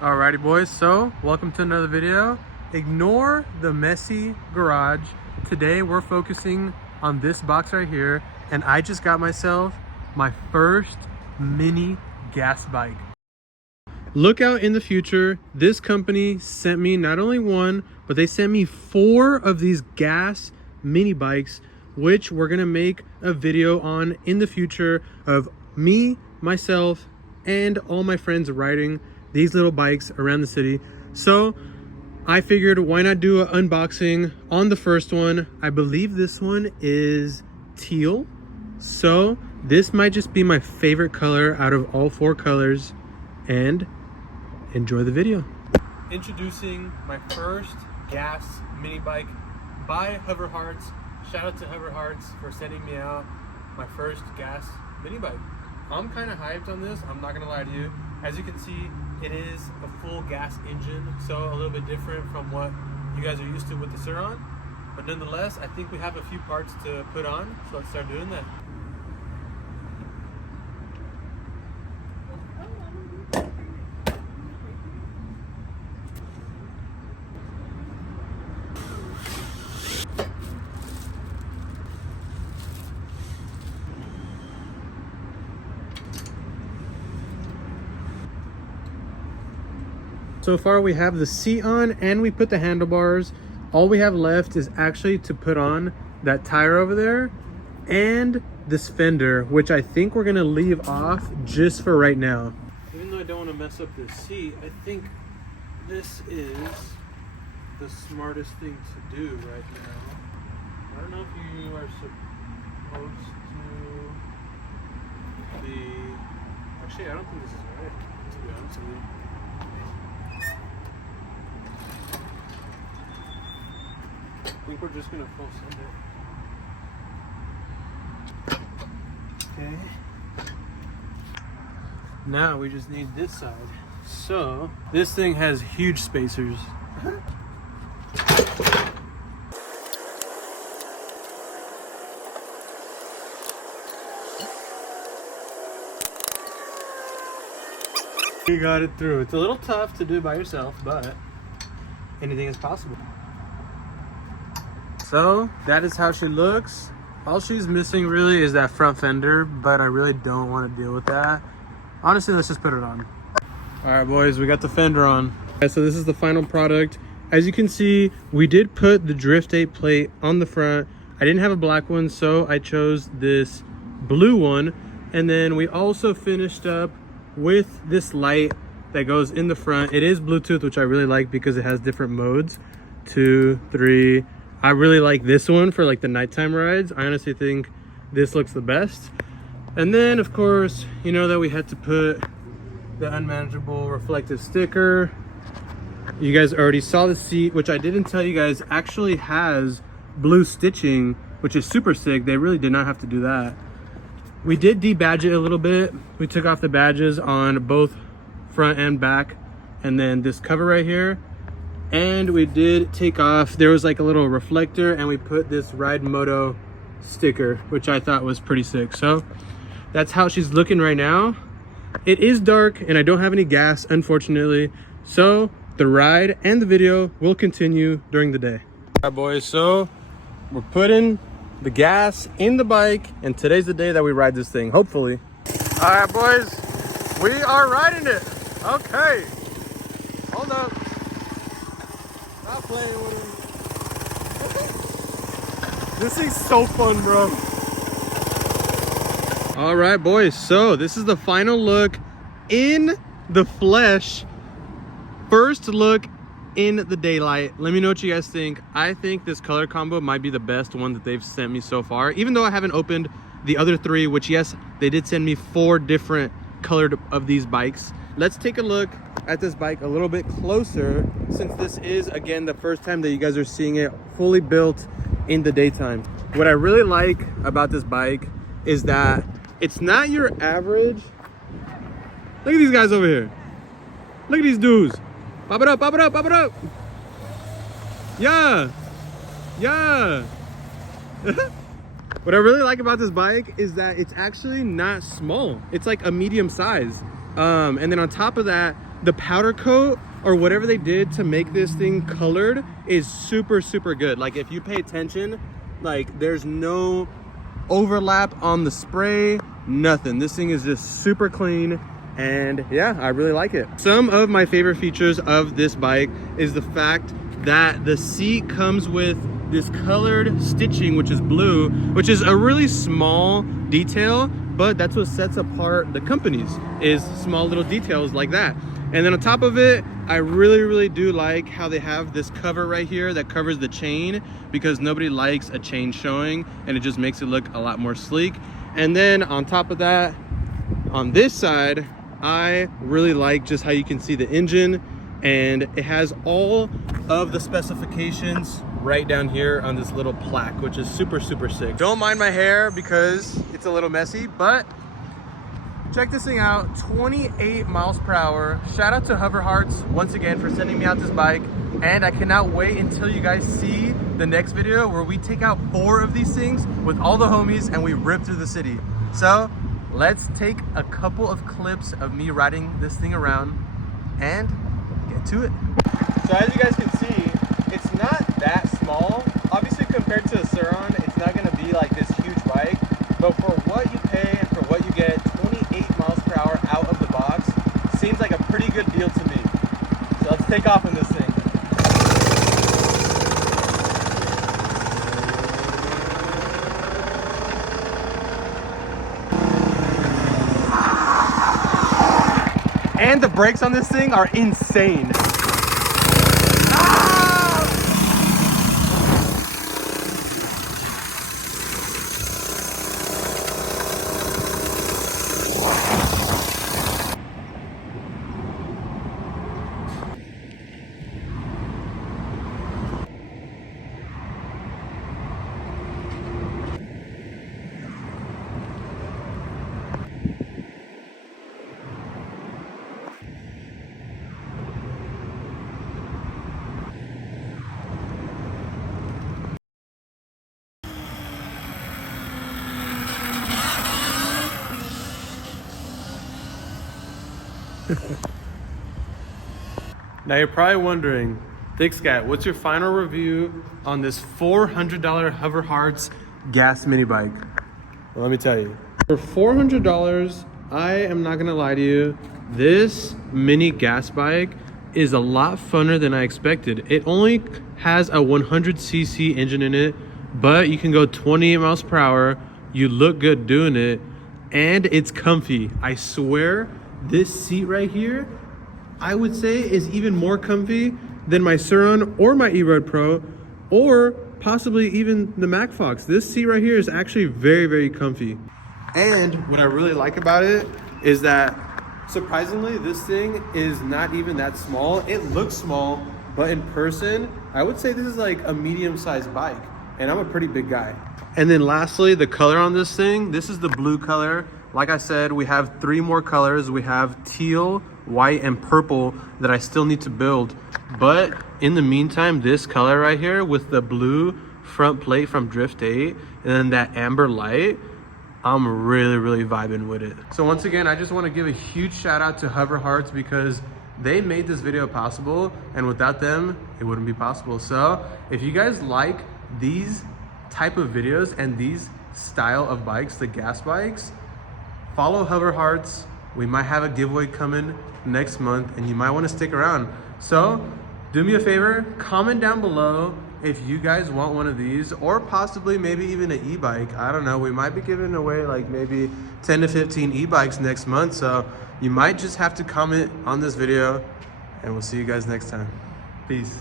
Alrighty boys, so welcome to another video. Ignore the messy garage. Today we're focusing on this box right here, and I just got myself my first mini gas bike. Look out in the future, this company sent me not only one, but they sent me 4 of these gas mini bikes, which we're gonna make a video on in the future of me, myself, and all my friends riding these little bikes around the city. So I figured, why not do an unboxing on the first one. I believe this one is teal, so this might just be my favorite color out of all 4 colors, and enjoy the video. Introducing my first gas mini bike by Hover Hearts. Shout out to Hover Hearts for sending me out my first gas mini bike. I'm kind of hyped on this, I'm not gonna lie to you. As you can see, it is a full gas engine, so a little bit different from what you guys are used to with the Sur-Ron. But nonetheless, I think we have a few parts to put on, so let's start doing that. So far we have the seat on and we put the handlebars. All we have left is actually to put on that tire over there and this fender, which I think we're gonna leave off just for right now. Even though I don't want to mess up this seat, I think this is the smartest thing to do right now. I don't know if you are supposed to be... Actually, I don't think this is right, to be honest with you. I think we're just gonna full send it. Okay. Now we just need this side. So this thing has huge spacers. You got it through. It's a little tough to do by yourself, but anything is possible. So that is how she looks. All she's missing really is that front fender, but I really don't want to deal with that. Honestly, let's just put it on. All right, boys, we got the fender on. Okay, so this is the final product. As you can see, we did put the Drift 8 plate on the front. I didn't have a black one, so I chose this blue one. And then we also finished up with this light that goes in the front. It is Bluetooth, which I really like because it has different modes. 2, 3. I really like this one for like the nighttime rides. I honestly think this looks the best. And then of course, you know that we had to put the unmanageable reflective sticker. You guys already saw the seat, which I didn't tell you guys actually has blue stitching, which is super sick. They really did not have to do that. We did debadge it a little bit. We took off the badges on both front and back, and then this cover right here. And we did take off, there was like a little reflector, and we put this Ride Moto sticker, which I thought was pretty sick. So that's how she's looking right now. It is dark and I don't have any gas, unfortunately, so the ride and the video will continue during the day. All right, boys, so we're putting the gas in the bike, and today's the day that we ride this thing, hopefully. All right, boys, we are riding it. Okay, hold up. Not playing with him. This thing's so fun, bro. All right, boys, so this is the final look in the flesh. First look in the daylight. Let me know what you guys think. I think this color combo might be the best one that they've sent me so far, even though I haven't opened the other 3, which yes, they did send me 4 different colored of these bikes. Let's take a look at this bike a little bit closer, since this is again the first time that you guys are seeing it fully built in the daytime. What I really like about this bike is that it's not your average. Look at these guys over here. Look at these dudes. Pop it up, pop it up, pop it up. Yeah, yeah. What I really like about this bike is that it's actually not small. It's like a medium size. And then on top of that, the powder coat or whatever they did to make this thing colored is super, super good. Like if you pay attention, like there's no overlap on the spray, nothing. This thing is just super clean. And yeah, I really like it. Some of my favorite features of this bike is the fact that the seat comes with this colored stitching, which is blue, which is a really small detail, but that's what sets apart the companies, is small little details like that. And then on top of it, I really do like how they have this cover right here that covers the chain, because nobody likes a chain showing and it just makes it look a lot more sleek. And then on top of that, on this side, I really like just how you can see the engine, and it has all of the specifications right down here on this little plaque, which is super sick. Don't mind my hair because it's a little messy, but check this thing out. 28 miles per hour. Shout out to Hover Hearts once again for sending me out this bike, and I cannot wait until you guys see the next video where we take out 4 of these things with all the homies and we rip through the city. So let's take a couple of clips of me riding this thing around and get to it. So as you guys can see, it's not that small. Obviously compared to a Sur-Ron, it's not gonna be like this huge bike, but for what you pay and for what you get, 28 miles per hour out of the box seems like a pretty good deal to me. So let's take off in this thing. And the brakes on this thing are insane. Now you're probably wondering, Thick Scat, what's your final review on this $400 Hover Hearts gas mini bike? Well, let me tell you. For $400, I am not gonna lie to you, this mini gas bike is a lot funner than I expected. It only has a 100cc engine in it, but you can go 28 miles per hour. You look good doing it, and it's comfy. I swear, this seat right here, I would say is even more comfy than my Sur-Ron or my E-Road Pro, or possibly even the Mac Fox. This seat right here is actually very comfy. And what I really like about it is that, surprisingly, this thing is not even that small. It looks small, but in person, I would say this is like a medium-sized bike, and I'm a pretty big guy. And then lastly, the color on this thing, this is the blue color. Like I said, we have 3 more colors. We have teal, white, and purple that I still need to build. But in the meantime, this color right here with the blue front plate from Drift 8 and then that amber light, I'm really vibing with it. So once again, I just want to give a huge shout out to Hover Hearts, because they made this video possible, and without them, it wouldn't be possible. So if you guys like these type of videos and these style of bikes, the gas bikes, follow Hover Hearts. We might have a giveaway coming next month, and you might want to stick around. So do me a favor, comment down below if you guys want one of these, or possibly maybe even an e-bike. I don't know, we might be giving away like maybe 10 to 15 e-bikes next month. So you might just have to comment on this video, and we'll see you guys next time. Peace.